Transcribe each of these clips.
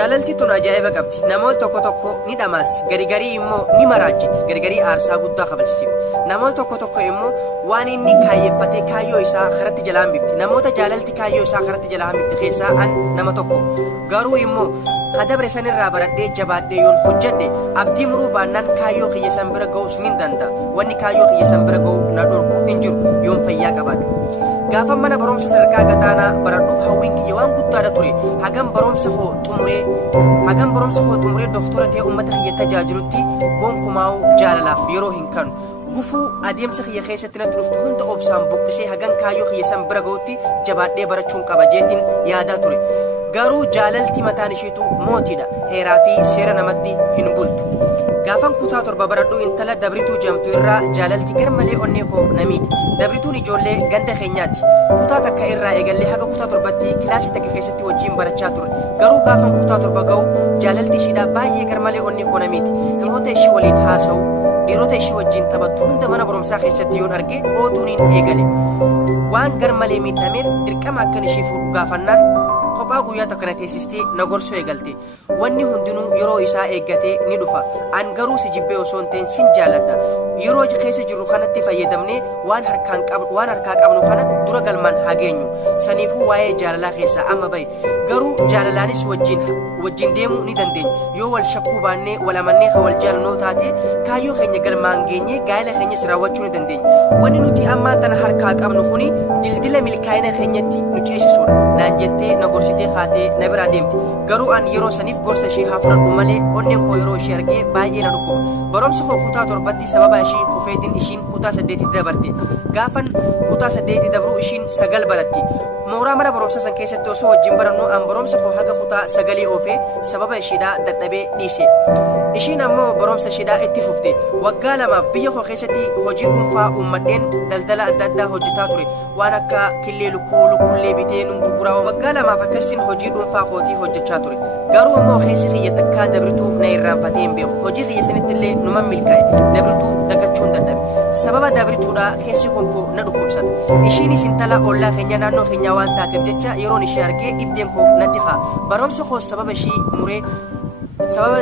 Jaalalti tun ajaa'iba qabdi. Namoota tokko tokko ni dhamaasti. Garigarii immoo ni maraachiti. Garigarii aarsaa guddaa kabalchisiifti. Namoota tokko tokko immoo waan inni kaayeffatee kaayyoo isaa karatti jalaa hambifti. Namoota jaalalti kaayyoo isaa karatti jalaa hambifti keessaa an nama tokko. Garuu immoo kadabre sanirraa baradhee jabaadhee yoon hojjedhe abdii muruu baannaan kaayyoo kiyya san bira ga'uus ni danda'a. Wanni kaayyoo kiyya san bira ga'u na dhorku hin jiru yoon fayyaa qabaadhe. Gaafa mana barumsa sadarkaa gadaanaa baradhu hawwiin kiyya waan guddaadha ture. Hagam barumsa koo xumuree doktora ta'ee uummata kiyya tajaajilutti gonkumaa'u jaalalaaf yeroo hin kanu. Gufuu adeemsa kiyya keessatti natti dhuftu hunda obsaan buqqisee hagan kaayyoo kiyya san bira ga'utti jabaadhee barachuun qaba jeetiin yaadaa ture. Garuu jaalalti mataan isheetu mootiidha. Heeraa fi seera namatti hin bultu. Gaafan kutaa torba baradhu intala Dabrituu jedhamtu irraa jaalalti garmalee onnee koo namiiti. Dabrituun ijoollee ganda keenyaati. Kutaa takka irraa eegallee haga kutaa torbatti kilaasii takka keessatti wajjin barachaa ture. Garuu gaafan kutaa torba ga'u jaalalti ishiidhaa baay'ee garmalee onnee koo namiiti. Namoota ishii waliin haasa'u, dhiirota ishii wajjin taphattu hunda mana barumsaa keessatti yoon arge ootuuniin eegale. Waan garmalee miidhameef dirqama akkan ishii fuudhu gaafannaan kophaa guyyaa takka na teessistee na gorsuu eegalte. Wanni hundinuu yeroo isaa eeggatee ni dhufa. An garuu si jibbee osoo hin ta'in sin jaaladha. Yeroo keessa jirru kanatti fayyadamnee waan harkaa qabnu kana dura galmaan haa geenyu. Saniifuu waa'ee jaalalaa keessaa amma bahe. Garuu jaalalaanis wajjin deemuu ni dandeenya. Yoo wal shakkuu baannee wal amannee wal jaalannoo taate kaayyoo keenya galmaan geenyee gaa'ela keenyas raawwachuu ni dandeenya. Wanni nuti ammaan tana harkaa qabnu kuni dildila milkaa'ina keenyatti nu ceesisuudha. Naan jettee na gorsitee kaatee na biraa deemti. Garuu an yeroo saniif gorsa ishee haa fudhadhu malee onneen koo yeroo ishee argee baay'ee na dhukkuba. Barumsa koo kutaa torbatti sababa ishee kufeetiin ishiin kutaa 8 dabarte. Gaafan kutaa 8 dabru ishiin 9 baratti. Mooraa mana barumsa san keessatti osoo wajjin barannu an barumsa koo haga kutaa 9 oofee sababa isheedhaa dadhabee dhiise. Ishiin ammoo barumsa isheedhaa itti fufte. Waggaa lamaaf biyya koo keessatti hojii dhuunfaa uummadheen daldala adda addaa hojjetaa ture. Waan akka killee lukkullee bitee nun gurguraa waggaa lamaaf akkasiin hojii dhuunfaa kootii hojjechaa ture. Garuu ammoo keessi kiyya takkaa Dabrituu na irraanfatee hin beeku. Hojii kiyya sanitti illee numan milkaa'e. Dabrituu dagachuu hin dadhabe. Sababa Dabrituudhaa keessi koo na dhukkubsata. Ishiinis intala ollaa keenya naannoo keenyaa waan taateef jecha yeroon ishee argee dhibdeen koo natti haa. Barumsa koo sababa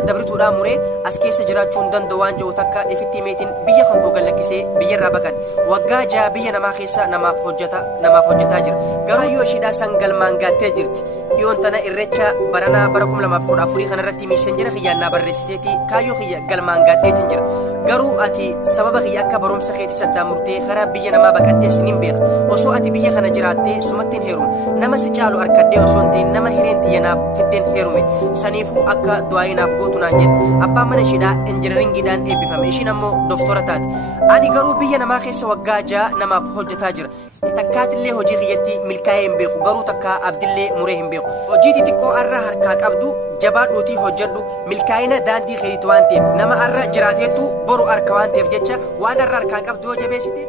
Dabrituudhaa muree as keessa jiraachuu hin danda'u waan jiru takka ifitti meetiin biyya kan koo gallakkisee biyyarraa baqan. Waggaa 6 biyya namaa keessa namaaf hojjetaa jira. Garuu yoo ishiidhaa san galmaan gaattee jirti. Dhiyoon tana irreecha baranaa bara 2014 kanarratti miisenjera kiyyaannaa barreessiteeti kaayyoo kiyya galmaan gaadheetiin jira. Garuu ati sababa kiyya akka barumsa keetti saddaan murtee karaa biyya namaa baqattees nin beeka. Osoo ati biyya kana jiraattee sumattiin heerume. Nama si caalu arkadhee osoo hin ta'in nama hireen tiyyanaaf fiddeen heerume. Saniifuu akka du'aayinaaf gootu naan jette. Abbaan mana ishiidhaa injineringiidhaan eebbifame. Ishiin ammoo doktora taate. Ani garuu biyya namaa keessa waggaa 6 namaaf hojjetaa jira. Takkaatillee hojii kiyyatti milkaa'ee hin beeku. Garuu takkaa abdillee muree hin beeku. Hojii xixiqqoo arra harkaa qabdu jabaadhuutii hojjedhu milkaa'ina daandii keetii waan ta'eef nama arra jiraateetu boru harka waan ta'eef jecha waan arra harkaan qabdu yoo jabeessite